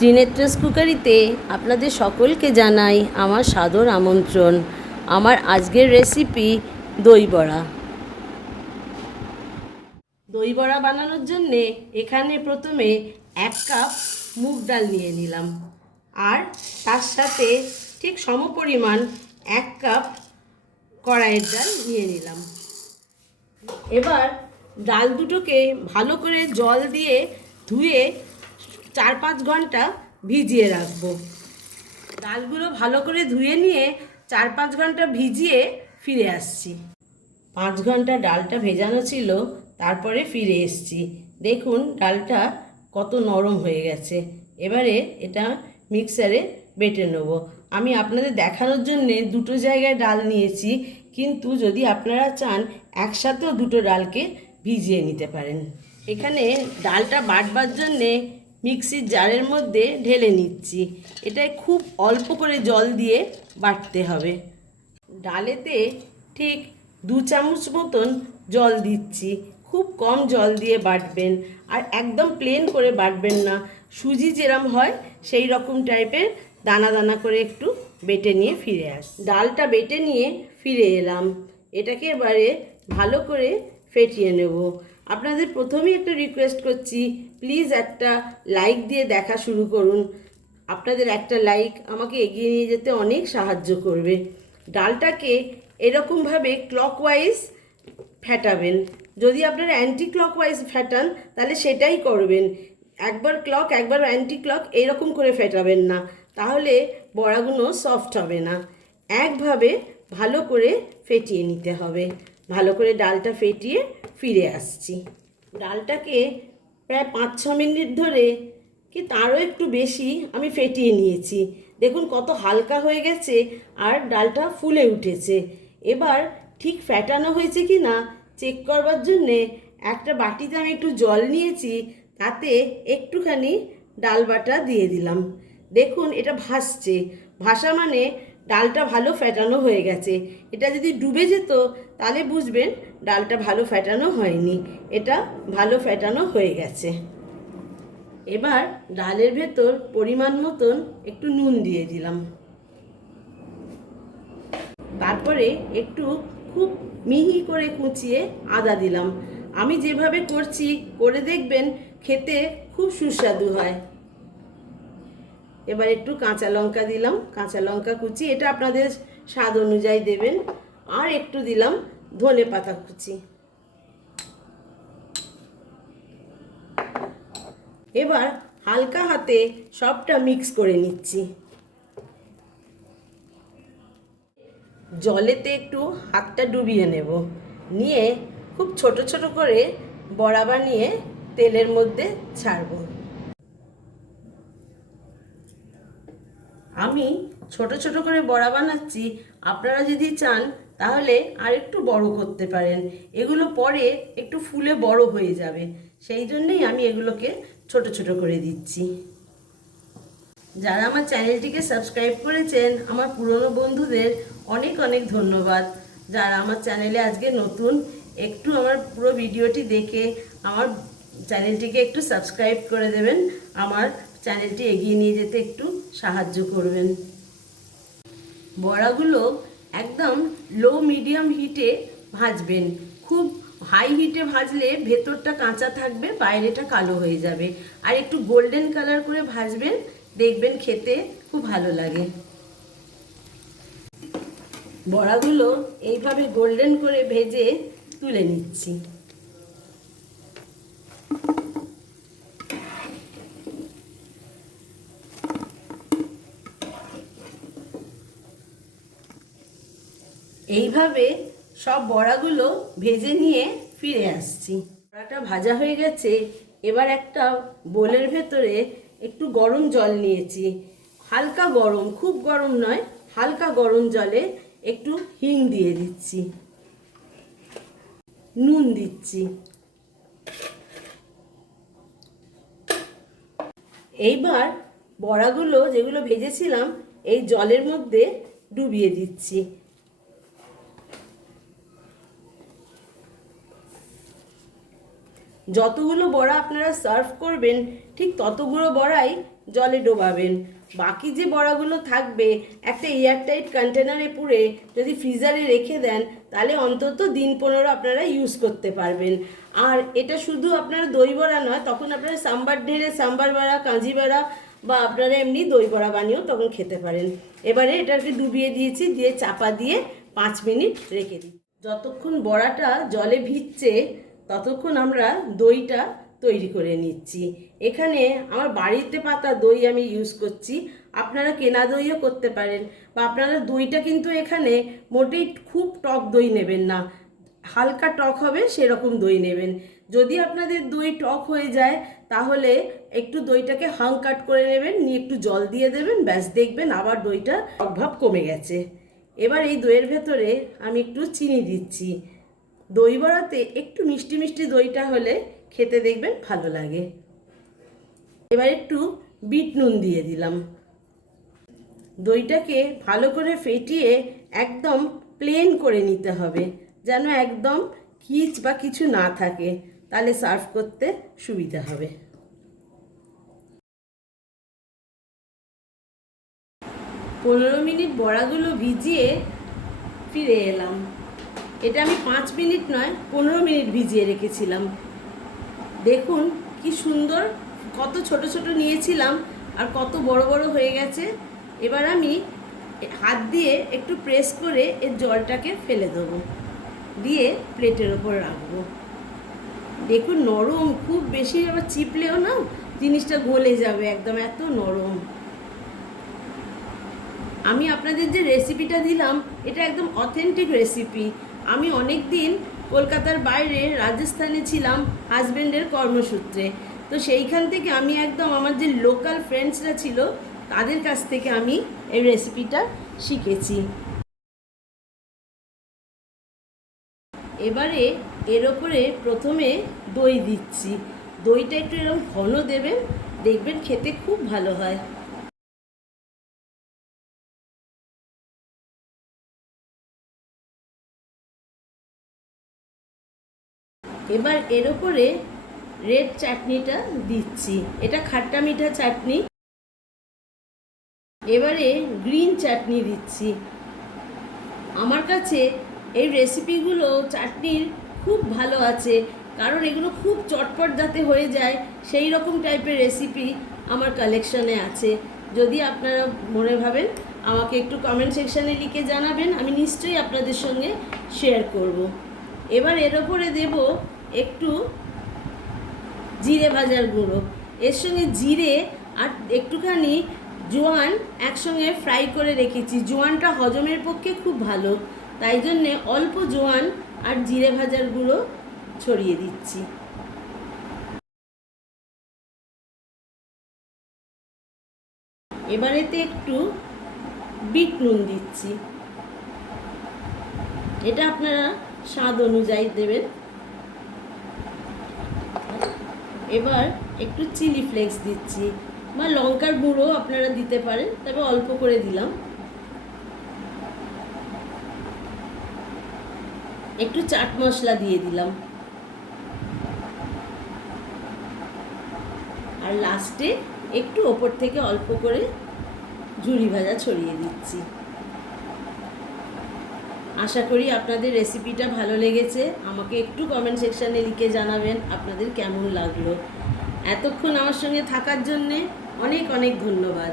ত্রিনেত্রস কুকারিতে আপনাদের সকলকে জানাই আমার সাদর আমন্ত্রণ। আমার আজকের রেসিপি দই বড়া। দই বড়া বানানোর জন্যে এখানে প্রথমে 1 কাপ মুগ ডাল নিয়ে নিলাম, আর তার সাথে ঠিক সমপরিমাণ 1 কাপ কড়াইয়ের ডাল নিয়ে নিলাম। এবার ডাল দুটোকে ভালো করে জল দিয়ে ধুয়ে 4-5 ঘন্টা ভিজিয়ে রাখবো। ডালগুলো ভালো করে ধুয়ে নিয়ে 4-5 ঘন্টা ভিজিয়ে ফিরে আসছি। 5 ঘন্টা ডালটা ভেজানো ছিল, তারপরে ফিরে এসছি। দেখুন ডালটা কত নরম হয়ে গেছে। এবারে এটা মিক্সারে বেটে নেব। আমি আপনাদের দেখানোর জন্যে দুটো জায়গায় ডাল নিয়েছি, কিন্তু যদি আপনারা চান একসাথেও দুটো ডালকে ভিজিয়ে নিতে পারেন। এখানে ডালটা বাটবার জন্যে মিক্সির জারের মধ্যে ঢেলে নিচ্ছি। এটায় খুব অল্প করে জল দিয়ে বাটতে হবে। ডালেতে ঠিক 2 চামচ মতন জল দিচ্ছি। খুব কম জল দিয়ে বাটবেন, আর একদম প্লেন করে বাটবেন না। সুজি যেরম হয় সেই রকম টাইপের দানা দানা করে একটু বেটে নিয়ে ফিরে ডালটা বেটে নিয়ে ফিরে এলাম। এটাকে এবারে ভালো করে ফেটিয়ে নেব। আপনাদের প্রথমেই একটা রিকোয়েস্ট করছি, প্লিজ একটা লাইক দিয়ে দেখা শুরু করুন। আপনাদের একটা লাইক আমাকে এগিয়ে নিয়ে যেতে অনেক সাহায্য করবে। ডালটাকে এরকমভাবে ক্লকওয়াইজ ফেটাবেন। যদি আপনারা অ্যান্টি ক্লকওয়াইজ ফেটান তাহলে সেটাই করবেন। একবার ক্লক একবার অ্যান্টি ক্লক এরকম করে ফেটাবেন না, তাহলে বড়াগুলো সফট হবে না। একভাবে ভালো করে ফেটিয়ে নিতে হবে। ভালো করে ডালটা ফেটিয়ে ফিরে আসছি। ডালটাকে প্রায় 5-6 মিনিট ধরে, কি তারও একটু বেশি আমি ফেটিয়ে নিয়েছি। দেখুন কত হালকা হয়ে গেছে আর ডালটা ফুলে উঠেছে। এবার ঠিক ফেটানো হয়েছে কি না চেক করবার জন্যে একটা বাটিতে আমি একটু জল নিয়েছি, তাতে একটুখানি ডাল বাটা দিয়ে দিলাম। দেখুন এটা ভাসছে। ভাসা মানে ডালটা ভালো ফেটানো হয়ে গেছে। এটা যদি ডুবে যেত তাহলে বুঝবেন ডালটা ভালো ফেটানো হয়নি। এটা ভালো ফেটানো হয়ে গেছে। এবার ডালের ভেতর পরিমাণ মতন একটু নুন দিয়ে দিলাম। তারপরে একটু খুব মিহি করে কুচিয়ে আদা দিলাম। আমি যেভাবে করছি করে দেখবেন, খেতে খুব সুস্বাদু হয়। এবার একটু কাঁচা লঙ্কা দিলাম, কাঁচা লঙ্কা কুচি, এটা আপনাদের স্বাদ অনুযায়ী দেবেন। আর একটু দিলাম ধনে পাতা কুচি। এবার হালকা হাতে সবটা মিক্স করে নিচ্ছি। জলেতে একটু হাতটা ডুবিয়ে নেব, নিয়ে খুব ছোট ছোট করে বড়া বানিয়ে তেলের মধ্যে ছাড়ব। আমি ছোট ছোট করে বড়া বানাচ্ছি, আপনারা যদি চান তাহলে আর একটু বড় করতে পারেন। এগুলো পরে একটু ফুলে বড় হয়ে যাবে, সেই জন্যেই আমি এগুলোকে ছোট ছোট করে দিচ্ছি। যারা আমার চ্যানেলটিকে সাবস্ক্রাইব করেছেন আমার পুরনো বন্ধুদের অনেক অনেক ধন্যবাদ। যারা আমার চ্যানেলে আজকে নতুন, একটু আমার পুরো ভিডিওটি দেখে আমার চ্যানেলটিকে একটু সাবস্ক্রাইব করে দেবেন। আমার চ্যানেলটি এগিয়ে নিয়ে যেতে একটু সাহায্য করবেন। বড়াগুলো একদম লো মিডিয়াম হিটে ভাজবেন। খুব হাই হিটে ভাজলে ভেতরটা কাঁচা থাকবে, বাইরেটা কালো হয়ে যাবে। আর একটু গোল্ডেন কালার করে ভাজবেন, দেখবেন খেতে খুব ভালো লাগে। বড়াগুলো এইভাবে গোল্ডেন করে ভেজে তুলে নিচ্ছি। এইভাবে সব বড়াগুলো ভেজে নিয়ে ফিরে আসছি। বড়াটা ভাজা হয়ে গেছে। এবার একটা বোলের ভেতরে একটু গরম জল নিয়েছি, হালকা গরম, খুব গরম নয়, হালকা গরম জলে একটু হিং দিয়ে দিচ্ছি, নুন দিচ্ছি। এইবার বড়াগুলো যেগুলো ভেজেছিলাম এই জলের মধ্যে ডুবিয়ে দিচ্ছি। যতগুলো বড়া আপনারা সার্ভ করবেন ঠিক ততগুলো বড়াই জলে ডোবাবেন। বাকি যে বড়াগুলো থাকবে একটা এয়ারটাইট কন্টেনারে পুরে যদি ফ্রিজারে রেখে দেন তাহলে অন্তত দিন 15 আপনারা ইউজ করতে পারবেন। আর এটা শুধু আপনারা দই বড়া নয়, তখন আপনারা সাম্বার ঢেলে সাম্বার বড়া, কাঁজি বড়া বা আপনারা এমনি দই বড়া বানিয়েও তখন খেতে পারেন। এবারে এটাকে ডুবিয়ে দিয়েছি, দিয়ে চাপা দিয়ে 5 মিনিট রেখে দিই। যতক্ষণ বড়াটা জলে ভিজছে ততক্ষণ আমরা দইটা তৈরি করে নিচ্ছি। এখানে আমার বাড়িতে পাতা দই আমি ইউজ করছি, আপনারা কেনা দইও করতে পারেন। বা আপনারা দইটা কিন্তু এখানে মোটেই খুব টক দই নেবেন না, হালকা টক হবে সেরকম দই নেবেন। যদি আপনাদের দই টক হয়ে যায় তাহলে একটু দইটাকে হাং কাট করে নেবেন, নিয়ে একটু জল দিয়ে দেবেন, ব্যাস দেখবেন আবার দইটা টকভাব কমে গেছে। এবার এই দইয়ের ভেতরে আমি একটু চিনি দিচ্ছি। দই বড়াতে একটু মিষ্টি মিষ্টি দইটা হলে খেতে দেখবেন ভালো লাগে। এবার একটু বিট নুন দিয়ে দিলাম। দইটাকে ভালো করে ফেটিয়ে একদম প্লেন করে নিতে হবে, যেন একদম কিচ বা কিছু না থাকে, তাহলে সার্ভ করতে সুবিধা হবে। 15 মিনিট বড়াগুলো ভিজিয়ে ফিরে এলাম। এটা আমি 5 মিনিট নয় 15 মিনিট ভিজিয়ে রেখেছিলাম। দেখুন কি সুন্দর, কত ছোট ছোট নিয়েছিলাম আর কত বড় বড় হয়ে গেছে। এবার আমি হাত দিয়ে একটু প্রেস করে এর জলটাকে ফেলে দেবো, দিয়ে প্লেটের ওপর রাখবো। দেখুন নরম, খুব বেশি আবার চিপলেও না জিনিসটা গলে যাবে, একদম এত নরম। আমি আপনাদের যে রেসিপিটা দিলাম এটা একদম অথেন্টিক রেসিপি। আমি অনেক দিন কলকাতার বাইরে রাজস্থানে ছিলাম হাজব্যান্ডের কর্মসূত্রে, তো সেইখান থেকে আমি একদম আমার যে লোকাল ফ্রেন্ডসরা ছিল তাদের কাছ থেকে আমি এই রেসিপিটা শিখেছি। এবারে এর ওপরে প্রথমে দই দিচ্ছি। দইটা একটু এরকম ঘন দেবেন, দেখবেন খেতে খুব ভালো হয়। এবার এর ওপরে রেড চাটনিটা দিচ্ছি, এটা খাট্টা মিঠা চাটনি। এবারে গ্রিন চাটনি দিচ্ছি। আমার কাছে এই রেসিপিগুলো চাটনির খুব ভালো আছে, কারণ এগুলো খুব চটপট যাতে হয়ে যায় সেই রকম টাইপের রেসিপি আমার কালেকশনে আছে। যদি আপনারা মনে ভাবেন আমাকে একটু কমেন্ট সেকশানে লিখে জানাবেন, আমি নিশ্চয়ই আপনাদের সঙ্গে শেয়ার করব। এবার এর ওপরে দেব একটু জিরে ভাজার গুঁড়ো, এর সঙ্গে জিরে আর একটুখানি জোয়ান একসঙ্গে ফ্রাই করে রেখেছি। জোয়ানটা হজমের পক্ষে খুব ভালো, তাই জন্যে অল্প জোয়ান আর জিরে ভাজার গুঁড়ো ছড়িয়ে দিচ্ছি। এবারেতে একটু বিট নুন দিচ্ছি, এটা আপনারা স্বাদ অনুযায়ী দেবেন। এবার একটু চিলি ফ্লেক্স দিচ্ছি, বা লঙ্কার গুঁড়ো আপনারা দিতে পারেন, তবে অল্প করে দিলাম। একটু চাট মশলা দিয়ে দিলাম, আর লাস্টে একটু ওপর থেকে অল্প করে ঝুরি ভাজা ছড়িয়ে দিচ্ছি। আশা করি আপনাদের রেসিপিটা ভালো লেগেছে। আমাকে একটু কমেন্ট সেকশানে লিখে জানাবেন আপনাদের কেমন লাগলো। এতক্ষণ আমার সঙ্গে থাকার জন্যে অনেক অনেক ধন্যবাদ।